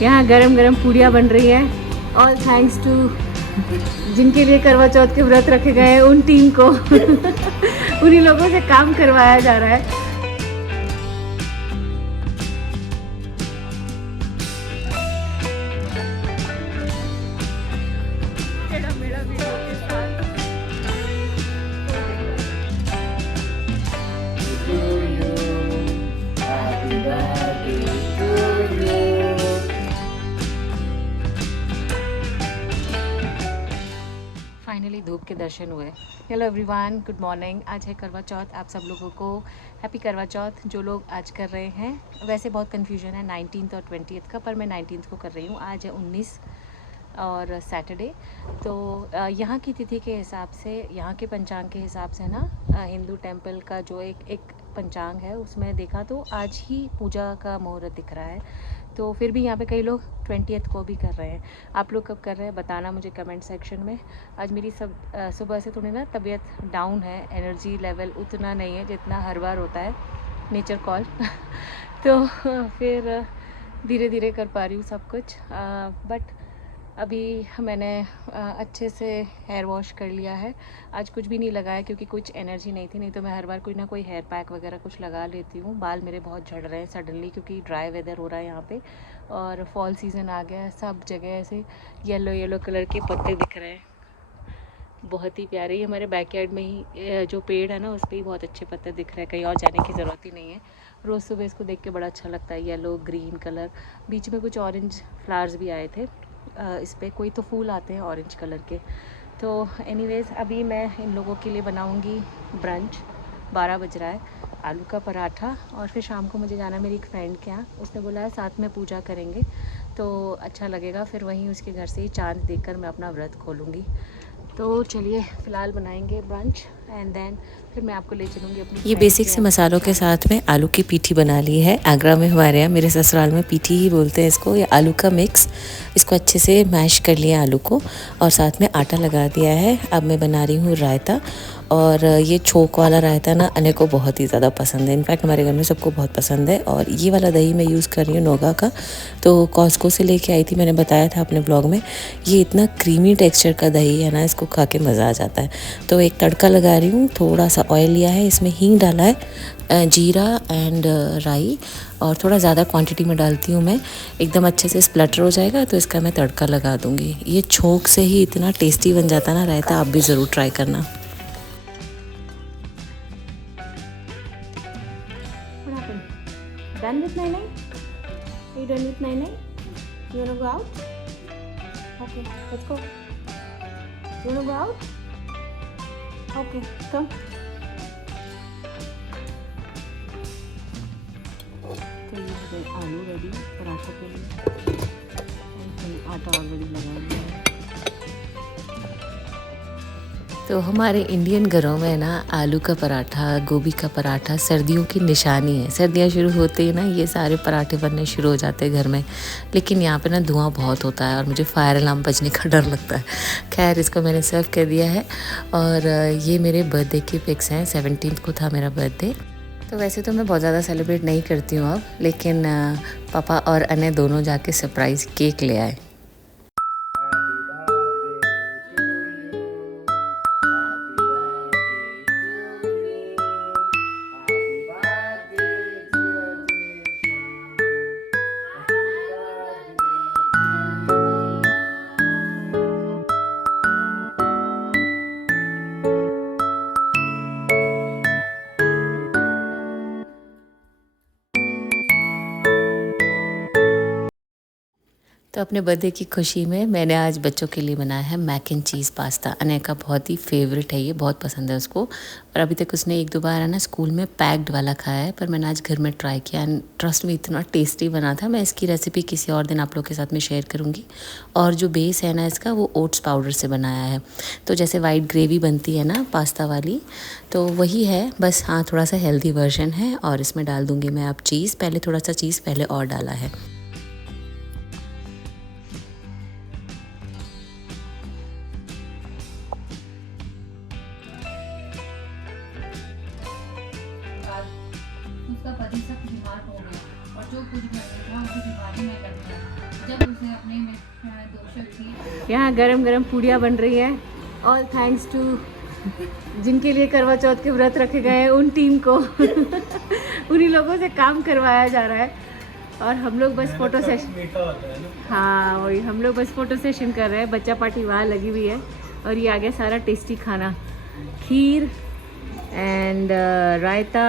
यहाँ गरम गरम पूड़ियाँ बन रही हैं। ऑल थैंक्स टू जिनके लिए करवा चौथ के व्रत रखे गए हैं उन टीम को उन्हीं लोगों से काम करवाया जा रहा है। फाइनली धूप के दर्शन हुए। Hello everyone, good morning. आज है करवा चौथ। आप सब लोगों को हैप्पी करवा चौथ। जो लोग आज कर रहे हैं, वैसे बहुत कन्फ्यूजन है 19 और 20 का, पर मैं 19 को कर रही हूँ। आज है 19 और सैटरडे। तो यहाँ की तिथि के हिसाब से, यहाँ के पंचांग के हिसाब से ना, हिंदू टेम्पल का जो एक पंचांग है उसमें देखा तो आज ही पूजा का मुहूर्त दिख रहा है। तो फिर भी यहाँ पे कई लोग 20 को भी कर रहे हैं। आप लोग कब कर रहे हैं बताना मुझे कमेंट सेक्शन में। आज मेरी सुबह से थोड़ी ना तबीयत डाउन है, एनर्जी लेवल उतना नहीं है जितना हर बार होता है, नेचर कॉल तो फिर धीरे धीरे कर पा रही हूँ सब कुछ। बट अभी मैंने अच्छे से हेयर वॉश कर लिया है। आज कुछ भी नहीं लगाया क्योंकि कुछ एनर्जी नहीं थी, नहीं तो मैं हर बार कोई ना कोई हेयर पैक वगैरह कुछ लगा लेती हूँ। बाल मेरे बहुत झड़ रहे हैं सडनली क्योंकि ड्राई वेदर हो रहा है यहाँ पे, और फॉल सीज़न आ गया है। सब जगह ऐसे येलो येलो कलर के पत्ते दिख रहे हैं, बहुत ही प्यारे। ही हमारे बैकयार्ड में ही जो पेड़ है ना उस पर ही बहुत अच्छे पत्ते दिख रहे हैं, कहीं और जाने की ज़रूरत ही नहीं है। रोज़ सुबह इसको देख के बड़ा अच्छा लगता है, येलो ग्रीन कलर। बीच में कुछ ऑरेंज फ्लावर्स भी आए थे इस पर, कोई तो फूल आते हैं ऑरेंज कलर के। तो एनीवेज़ अभी मैं इन लोगों के लिए बनाऊंगी ब्रंच। 12 बज रहा है। आलू का पराठा, और फिर शाम को मुझे जाना मेरी एक फ्रेंड के यहाँ। उसने बोला है साथ में पूजा करेंगे तो अच्छा लगेगा, फिर वहीं उसके घर से ही चाँद देखकर मैं अपना व्रत खोलूँगी। तो चलिए फ़िलहाल बनाएंगे ब्रंच एंड देन फिर मैं आपको ले चलूँगी अपनी। ये बेसिक से मसालों के साथ में आलू की पीठी बना ली है। आगरा में हमारे यहाँ, मेरे ससुराल में पीठी ही बोलते हैं इसको, या आलू का मिक्स। इसको अच्छे से मैश कर लिया आलू को और साथ में आटा लगा दिया है। अब मैं बना रही हूँ रायता, और ये छोक वाला रायता ना अने को बहुत ही ज़्यादा पसंद है। इनफैक्ट हमारे घर में सबको बहुत पसंद है। और ये वाला दही मैं यूज़ कर रही हूँ नोगा का, तो कॉस्को से लेके आई थी, मैंने बताया था अपने ब्लॉग में। ये इतना क्रीमी टेक्सचर का दही है ना, इसको खा के मज़ा आ जाता है। तो एक तड़का लगा रही हूँ, थोड़ा सा ऑयल लिया है, इसमें हींग डाला है, जीरा एंड राई, और थोड़ा ज़्यादा क्वांटिटी में डालती हूँ मैं। एकदम अच्छे से स्प्लटर हो जाएगा तो इसका मैं तड़का लगा दूँगी। ये छोक से ही इतना टेस्टी बन जाता है ना रायता, आप भी ज़रूर ट्राई करना। Done with Nai Nai? Are you done with Nai Nai? You wanna go out? Okay, let's go. You wanna go out? Okay, come. तो ये हो गए आलू रेडी पराठा के लिए, आटा ऑलरेडी लगा दिया है। तो हमारे इंडियन घरों में ना आलू का पराठा, गोभी का पराठा सर्दियों की निशानी है। सर्दियाँ शुरू होते ही ना ये सारे पराठे बनने शुरू हो जाते हैं घर में। लेकिन यहाँ पे ना धुआं बहुत होता है और मुझे फायर अलार्म बजने का डर लगता है। खैर, इसको मैंने सर्व कर दिया है। और ये मेरे बर्थडे की पिक्स हैं। 17 को था मेरा बर्थडे। तो वैसे तो मैं बहुत ज़्यादा सेलिब्रेट नहीं करती हूँ अब, लेकिन पापा और अने दोनों जाके सरप्राइज़ केक ले आए। तो अपने बर्थडे की खुशी में मैंने आज बच्चों के लिए बनाया है mac and cheese pasta. Anay का बहुत ही फेवरेट है, ये बहुत पसंद है उसको। और अभी तक उसने 1-2 बार है ना स्कूल में पैक्ड वाला खाया है, पर मैंने आज घर में ट्राई किया एंड ट्रस्ट में इतना टेस्टी बना था। मैं इसकी रेसिपी किसी और दिन आप लोग के साथ में शेयर करूँगी। और जो बेस है ना इसका, वो ओट्स पाउडर से बनाया है। तो जैसे वाइट ग्रेवी बनती है ना पास्ता वाली, तो वही है, बस हाँ थोड़ा सा हेल्दी वर्जन है। और इसमें डाल दूँगी मैं अब चीज़। पहले थोड़ा सा चीज़ पहले और डाला है। उसका पति सब बीमार हो गया और जो कुछ मैंने था उसकी बीमारी में लग गया। यहाँ गरम गरम पूड़ियाँ बन रही हैं। ऑल थैंक्स टू जिनके लिए करवा चौथ के व्रत रखे गए हैं उन टीम को उन्हीं लोगों से काम करवाया जा रहा है। और हम लोग बस फोटो सेशन, हाँ वही, हम लोग बस फोटो सेशन कर रहे हैं। बच्चा पार्टी वहाँ लगी हुई है और ये आ गया सारा टेस्टी खाना, खीर एंड रायता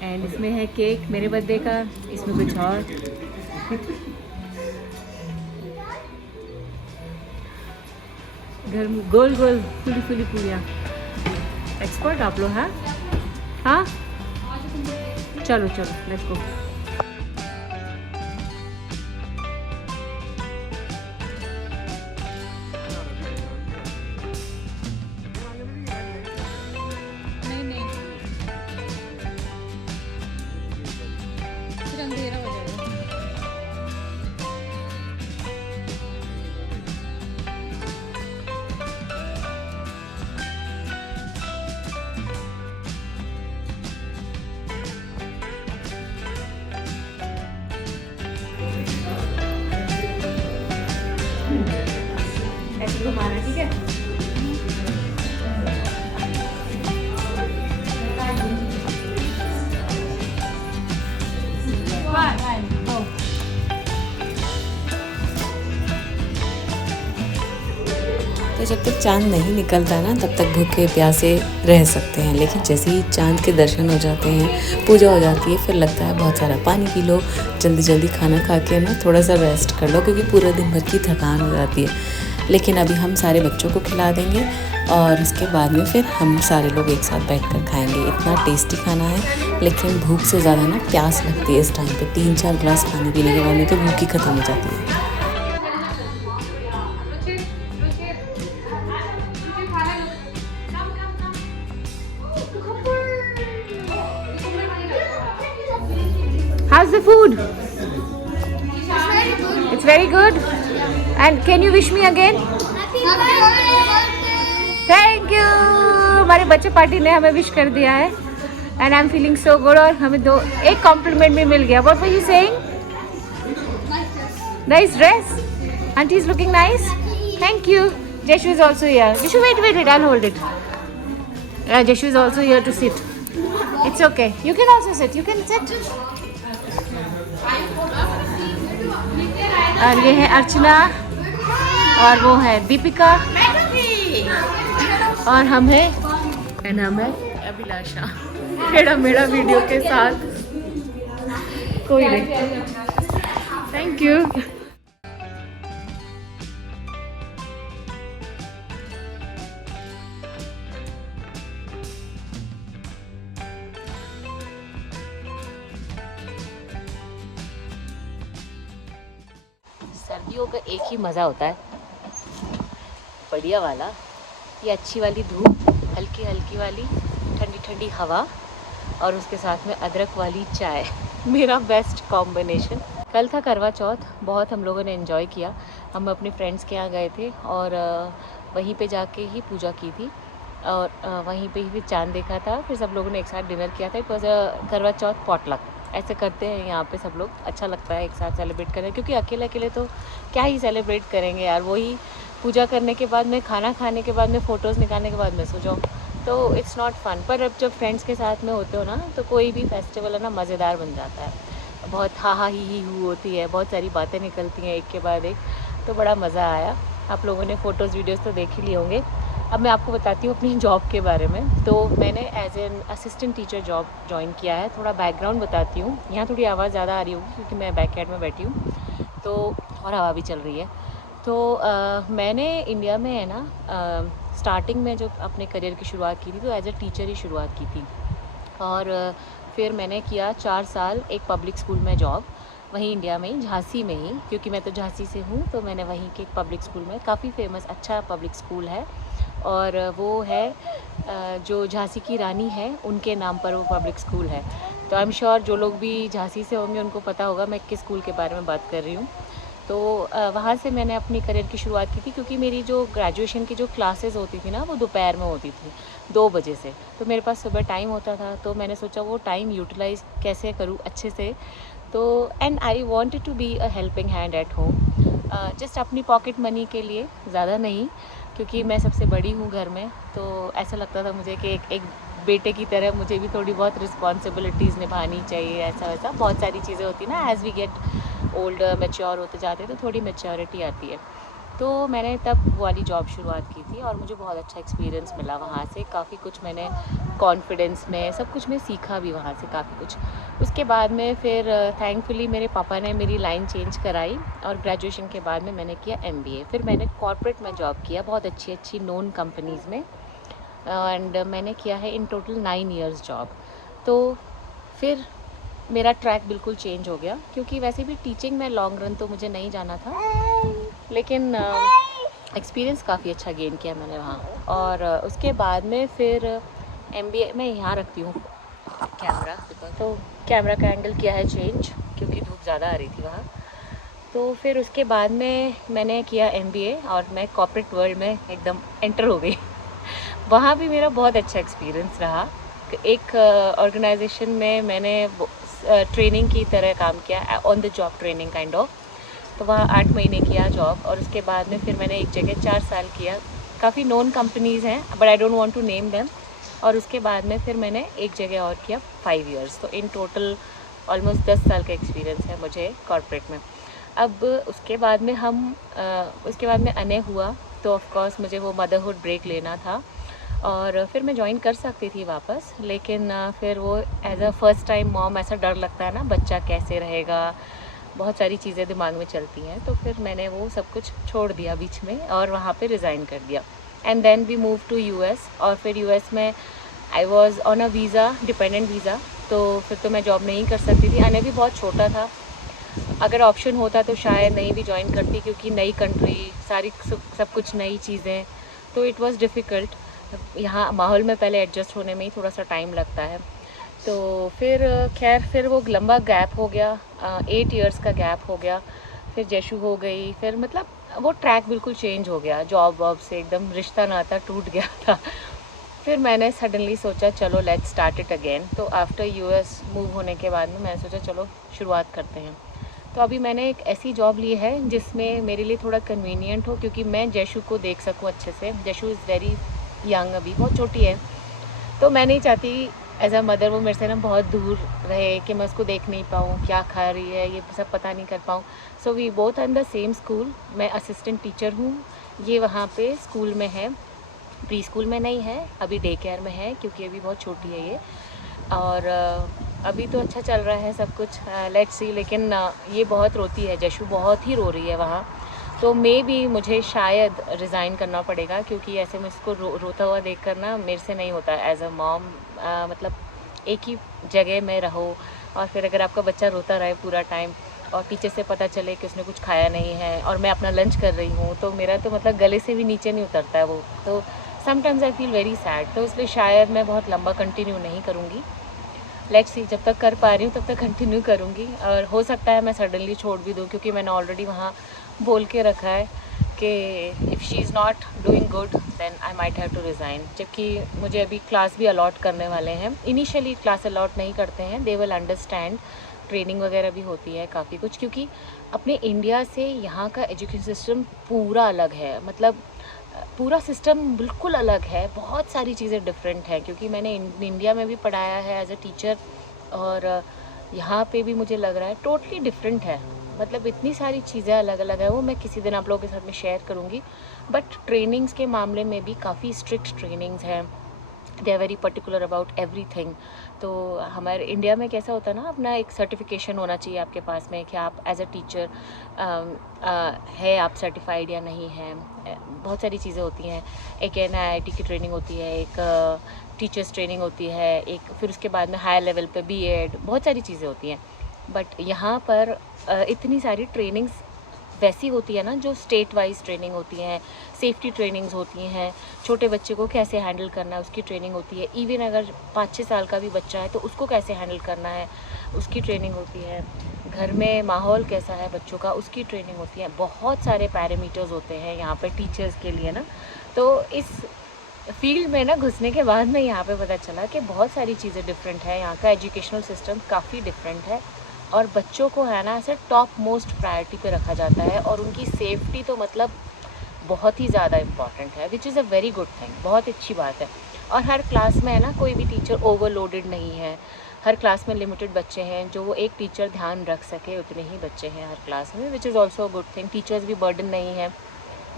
एंड इसमें है केक मेरे बर्थडे का, इसमें कुछ और। घर में गोल गोल फुली फुली पूरियाँ। एक्सपर्ट आप लोग, हाँ हाँ, चलो चलो लेट्स गो। ऐसे घुमाना, ठीक है? तो जब तक चांद नहीं निकलता ना तब तक भूखे प्यासे रह सकते हैं, लेकिन जैसे ही चांद के दर्शन हो जाते हैं, पूजा हो जाती है, फिर लगता है बहुत सारा पानी पी लो, जल्दी जल्दी खाना खा के ना थोड़ा सा रेस्ट कर लो, क्योंकि पूरे दिन भर की थकान हो जाती है। लेकिन अभी हम सारे बच्चों को खिला देंगे और उसके बाद में फिर हम सारे लोग एक साथ बैठकर खाएंगे। इतना टेस्टी खाना है, लेकिन भूख से ज़्यादा ना प्यास लगती है इस टाइम पे। 3-4 ग्लास पानी पीने के बाद में तो भूख ही ख़त्म हो जाती है। How's the food? It's very good. And can you wish me again? Thank you. हमारे बच्चे पार्टी ने हमें विश कर दिया है and I'm feeling so good। और हमें एक कॉम्प्लीमेंट भी मिल गया। What were you saying? Nice dress. Auntie is looking nice. Thank you. Jeshu is also here. Jeshu, wait. I'll hold it. Jeshu is also here to sit. It's okay. You can also sit. You can sit. और ये है अर्चना और वो है दीपिका और हम है अभिलाषा। टेढ़ा मेढ़ा वीडियो के साथ कोई नहीं। Thank you. सर्दियों का एक ही मज़ा होता है, बढ़िया वाला, ये अच्छी वाली धूप, हल्की हल्की वाली ठंडी ठंडी हवा और उसके साथ में अदरक वाली चाय, मेरा बेस्ट कॉम्बिनेशन। कल था करवा चौथ, बहुत हम लोगों ने एंजॉय किया। हम अपने फ्रेंड्स के यहाँ गए थे और वहीं पे जाके ही पूजा की थी और वहीं पे ही चांद देखा था। फिर सब लोगों ने एक साथ डिनर किया था। इट वॉज करवा चौथ पॉटलक, ऐसे करते हैं यहाँ पे सब लोग। अच्छा लगता है एक साथ सेलिब्रेट करना, क्योंकि अकेले अकेले तो क्या ही सेलिब्रेट करेंगे यार। वही पूजा करने के बाद में, खाना खाने के बाद में, फ़ोटोज़ निकालने के बाद में सो जाओ, तो इट्स नॉट फन। पर अब जब फ्रेंड्स के साथ में होते हो ना, तो कोई भी फेस्टिवल है ना मज़ेदार बन जाता है। बहुत हा ही होती है, बहुत सारी बातें निकलती हैं एक के बाद एक, तो बड़ा मज़ा आया। आप लोगों ने फ़ोटोज़ वीडियोज़ तो देख ही लिए होंगे। अब मैं आपको बताती हूँ अपनी जॉब के बारे में। तो मैंने as an assistant teacher job join किया है। थोड़ा बैकग्राउंड बताती हूँ, यहाँ थोड़ी आवाज़ ज़्यादा आ रही होगी क्योंकि मैं बैक यार्ड में बैठी हूँ तो, और हवा भी चल रही है। तो मैंने इंडिया में है ना स्टार्टिंग में जब अपने करियर की शुरुआत की थी तो एज ए टीचर ही शुरुआत की थी। और फिर मैंने किया 4 साल एक पब्लिक स्कूल में जॉब, वहीं इंडिया में ही, झांसी में ही, क्योंकि मैं तो झांसी से हूँ। तो मैंने वहीं के एक पब्लिक स्कूल में, काफ़ी फेमस अच्छा पब्लिक स्कूल है, और वो है जो झांसी की रानी है उनके नाम पर वो पब्लिक स्कूल है। तो आई एम श्योर जो लोग भी झांसी से होंगे उनको पता होगा मैं किस स्कूल के बारे में बात कर रही हूँ। तो वहाँ से मैंने अपनी करियर की शुरुआत की थी, क्योंकि मेरी जो ग्रेजुएशन की जो क्लासेस होती थी ना वो दोपहर में होती थी 2 बजे से। तो मेरे पास सुबह टाइम होता था, तो मैंने सोचा वो टाइम यूटिलाइज़ कैसे करूँ अच्छे से। तो and I wanted to be a helping hand at home, just अपनी पॉकेट मनी के लिए, ज़्यादा नहीं, क्योंकि मैं सबसे बड़ी हूँ घर में, तो ऐसा लगता था मुझे कि एक बेटे की तरह मुझे भी थोड़ी बहुत रिस्पॉन्सिबिलिटीज़ निभानी चाहिए। ऐसा वैसा बहुत सारी चीज़ें होती ना, as we get older mature होते जाते हैं तो थोड़ी मैच्योरिटी आती है। तो मैंने तब वो वाली जॉब शुरुआत की थी और मुझे बहुत अच्छा एक्सपीरियंस मिला वहाँ से। काफ़ी कुछ मैंने कॉन्फिडेंस में, सब कुछ मैं सीखा भी वहाँ से काफ़ी कुछ। उसके बाद में फिर थैंकफुली मेरे पापा ने मेरी लाइन चेंज कराई और ग्रेजुएशन के बाद में मैंने किया MBA। फिर मैंने कॉर्पोरेट में जॉब किया, बहुत अच्छी अच्छी नोन कंपनीज़ में, एंड मैंने किया है इन टोटल 9 इयर्स जॉब। तो फिर मेरा ट्रैक बिल्कुल चेंज हो गया, क्योंकि वैसे भी टीचिंग में लॉन्ग रन तो मुझे नहीं जाना था, लेकिन एक्सपीरियंस काफ़ी अच्छा गेन किया मैंने वहाँ। और उसके बाद में फिर MBA मैं यहाँ रखती हूँ कैमरा, तो कैमरा का एंगल किया है चेंज, क्योंकि धूप ज़्यादा आ रही थी वहाँ। तो फिर उसके बाद में मैंने किया MBA और मैं कॉर्पोरेट वर्ल्ड में एकदम एंटर हो गई। वहाँ भी मेरा बहुत अच्छा एक्सपीरियंस रहा। एक ऑर्गेनाइजेशन में मैंने ट्रेनिंग की तरह काम किया, on the job training kind of. तो वहाँ 8 महीने किया जॉब, और उसके बाद में फिर मैंने एक जगह 4 साल किया। काफ़ी नोन कंपनीज़ हैं, but I don't want to name them. और उसके बाद में फिर मैंने एक जगह और किया 5 इयर्स। तो इन टोटल ऑलमोस्ट 10 साल का एक्सपीरियंस है मुझे कॉर्पोरेट में। अब उसके बाद में उसके बाद में अने हुआ, तो ऑफ कोर्स मुझे वो मदरहुड ब्रेक लेना था, और फिर मैं ज्वाइन कर सकती थी वापस, लेकिन फिर वो as a first time mom ऐसा डर लगता है ना, बच्चा कैसे रहेगा, बहुत सारी चीज़ें दिमाग में चलती हैं। तो फिर मैंने वो सब कुछ छोड़ दिया बीच में और वहाँ पे रिज़ाइन कर दिया। And then we move to US, और फिर US में I was on a visa, dependent visa. तो फिर तो मैं जॉब नहीं कर सकती थी, अने भी बहुत छोटा था। अगर ऑप्शन होता तो शायद नहीं भी ज्वाइन करती, क्योंकि नई कंट्री, सारी सब कुछ नई चीज़ें, तो इट वाज़ डिफ़िकल्ट। यहाँ माहौल में पहले एडजस्ट होने में ही थोड़ा सा टाइम लगता है। तो फिर खैर फिर वो लंबा गैप हो गया, 8 इयर्स का गैप हो गया। फिर जयशु हो गई, फिर मतलब वो ट्रैक बिल्कुल चेंज हो गया, जॉब वॉब से एकदम रिश्ता नाता टूट गया था। फिर मैंने सडनली सोचा चलो लेट्स स्टार्ट इट अगेन। तो आफ्टर US मूव होने के बाद में मैंने सोचा चलो शुरुआत करते हैं। तो अभी मैंने एक ऐसी जॉब ली है जिसमें मेरे लिए थोड़ा कन्वीनियंट हो, क्योंकि मैं जयशु को देख सकूँ अच्छे से। जयशु इज़ वेरी यंग, अभी बहुत छोटी है, तो मैं नहीं चाहती एज अ मदर वो मेरे से ना बहुत दूर रहे, कि मैं उसको देख नहीं पाऊँ, क्या खा रही है ये सब पता नहीं कर पाऊँ। So we both are in the same school. मैं असिस्टेंट टीचर हूँ, ये वहाँ पे स्कूल में है, प्री स्कूल में नहीं है, अभी डे केयर में है, क्योंकि अभी बहुत छोटी है ये। और अभी तो अच्छा चल रहा है सब कुछ, लेट्स सी। लेकिन ये बहुत रोती है, जयशु बहुत ही रो रही है वहाँ। तो मे भी मुझे शायद रिज़ाइन करना पड़ेगा, क्योंकि ऐसे में इसको रोता हुआ देख कर ना मेरे से नहीं होता एज अ मॉम। मतलब एक ही जगह में रहो, और फिर अगर आपका बच्चा रोता रहे पूरा टाइम, और पीछे से पता चले कि उसने कुछ खाया नहीं है, और मैं अपना लंच कर रही हूँ, तो मेरा तो मतलब गले से भी नीचे नहीं उतरता है वो। तो sometimes I feel very sad. तो इसलिए शायद मैं बहुत लंबा कंटिन्यू नहीं करूँगी। लेट्स सी, जब तक कर पा रही हूँ तब तक कंटिन्यू करूँगी, और हो सकता है मैं सडनली छोड़ भी दूँ, क्योंकि मैंने ऑलरेडी वहाँ बोल के रखा है कि if she is not doing good then I might have to resign. जबकि मुझे अभी क्लास भी अलॉट करने वाले हैं। इनिशियली क्लास अलॉट नहीं करते हैं, दे विल अंडरस्टैंड, ट्रेनिंग वगैरह भी होती है काफ़ी कुछ, क्योंकि अपने इंडिया से यहाँ का एजुकेशन सिस्टम पूरा अलग है। मतलब पूरा सिस्टम बिल्कुल अलग है, बहुत सारी चीज़ें डिफरेंट हैं, क्योंकि मैंने इंडिया में भी पढ़ाया है एज अ टीचर, और यहाँ पे भी मुझे लग रहा है टोटली डिफरेंट है। मतलब इतनी सारी चीज़ें अलग अलग है, वो मैं किसी दिन आप लोगों के साथ में शेयर करूँगी। बट ट्रेनिंग्स के मामले में भी काफ़ी स्ट्रिक्ट ट्रेनिंग्स हैं, they are very particular about everything. तो हमारे इंडिया में कैसा होता है ना, अपना एक सर्टिफिकेशन होना चाहिए आपके पास में कि आप एज अ टीचर है, आप सर्टिफाइड या नहीं है। बहुत सारी चीज़ें होती हैं, एक NIIT की ट्रेनिंग होती है, एक टीचर्स ट्रेनिंग होती है, एक फिर उसके बाद में हायर लेवल पे B.Ed, बहुत सारी चीज़ें होती हैं। बट यहाँ पर इतनी सारी ट्रेनिंग्स वैसी होती है ना, जो स्टेट वाइज ट्रेनिंग होती हैं, सेफ्टी ट्रेनिंग्स होती हैं, छोटे बच्चे को कैसे हैंडल करना है उसकी ट्रेनिंग होती है। इवन अगर 5-6 साल का भी बच्चा है तो उसको कैसे हैंडल करना है उसकी ट्रेनिंग होती है। घर में माहौल कैसा है बच्चों का, उसकी ट्रेनिंग होती है। बहुत सारे पैरामीटर्स होते हैं यहाँ पे टीचर्स के लिए ना। तो इस फील्ड में ना घुसने के बाद में यहाँ पे पता चला कि बहुत सारी चीज़ें डिफरेंट है, यहाँ का एजुकेशनल सिस्टम काफ़ी डिफरेंट है। और बच्चों को है ना ऐसे टॉप मोस्ट प्रायोरिटी पे रखा जाता है, और उनकी सेफ्टी तो मतलब बहुत ही ज़्यादा इम्पॉर्टेंट है, which is a very good thing, बहुत अच्छी बात है। और हर क्लास में है ना कोई भी टीचर ओवरलोडेड नहीं है, हर क्लास में लिमिटेड बच्चे हैं, जो वो एक टीचर ध्यान रख सके उतने ही बच्चे हैं हर क्लास में, which is also a good thing. Teachers भी बर्डन नहीं है,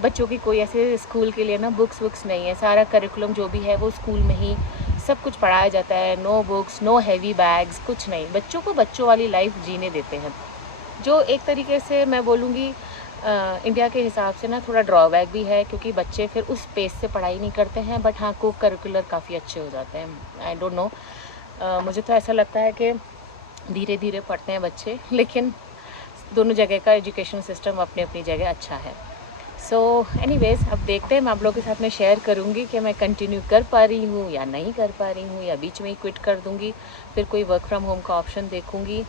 बच्चों की कोई ऐसे स्कूल के लिए ना बुक्स नहीं है, सारा करिकुलम जो भी है वो स्कूल में ही सब कुछ पढ़ाया जाता है, no books, no heavy bags, कुछ नहीं, बच्चों को बच्चों वाली लाइफ जीने देते हैं, जो एक तरीके से मैं बोलूँगी इंडिया के हिसाब से ना थोड़ा ड्रॉबैक भी है, क्योंकि बच्चे फिर उस पेस से पढ़ाई नहीं करते हैं, बट हाँ को करिकुलर काफ़ी अच्छे हो जाते हैं। आई डोंट नो, मुझे तो ऐसा लगता है कि धीरे धीरे पढ़ते हैं बच्चे, लेकिन दोनों जगह का एजुकेशन सिस्टम अपनी अपनी जगह अच्छा है। सो एनीवेज़, अब देखते हैं, मैं आप लोगों के साथ में शेयर करूँगी कि मैं कंटिन्यू कर पा रही हूँ या नहीं कर पा रही हूँ, या बीच में ही क्विट कर दूँगी, फिर कोई वर्क फ्रॉम होम का ऑप्शन देखूँगी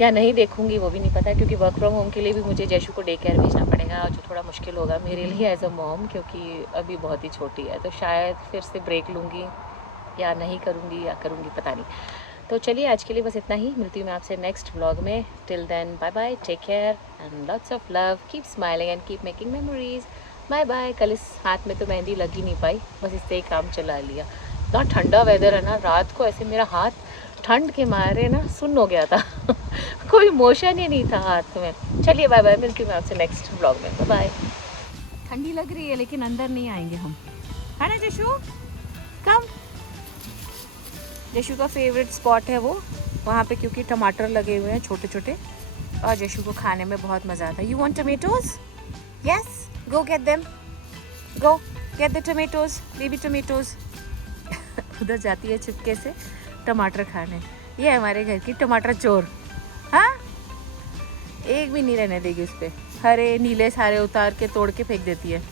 या नहीं देखूँगी, वो भी नहीं पता, क्योंकि वर्क फ्रॉम होम के लिए भी मुझे जैशु को डे केयर भेजना पड़ेगा, जो थोड़ा मुश्किल होगा मेरे लिए एज अ मॉम, क्योंकि अभी बहुत ही छोटी है, तो शायद फिर से ब्रेक लूँगी या नहीं करूँगी या करूँगी, पता नहीं। तो चलिए आज के लिए बस इतना ही, मिलती हूँ मैं आपसे नेक्स्ट व्लॉग में। Till then bye bye, take care and lots of love, keep smiling and keep making memories. Bye bye. कल इस हाथ में तो मेहंदी लग ही नहीं पाई, बस इससे ही काम चला लिया। इतना ठंडा वेदर है ना, रात को ऐसे मेरा हाथ ठंड के मारे ना सुन्न हो गया था कोई मोशन ही नहीं था हाथ में। चलिए बाय बाय, मिलती हूँ मैं आपसे नेक्स्ट व्लॉग में, बाय बाय। ठंडी लग रही है लेकिन अंदर नहीं आएंगे हम, है ना जशु? कम। जशु का फेवरेट स्पॉट है वो वहाँ पे, क्योंकि टमाटर लगे हुए हैं छोटे छोटे, और जशु को खाने में बहुत मज़ा आता है। You want tomatoes? Yes, go get them, go get the tomatoes, baby tomatoes. उधर जाती है चुपके से टमाटर खाने। ये हमारे घर की टमाटर चोर, हाँ, एक भी नहीं रहने देगी उस पर, हरे नीले सारे उतार के तोड़ के फेंक देती है।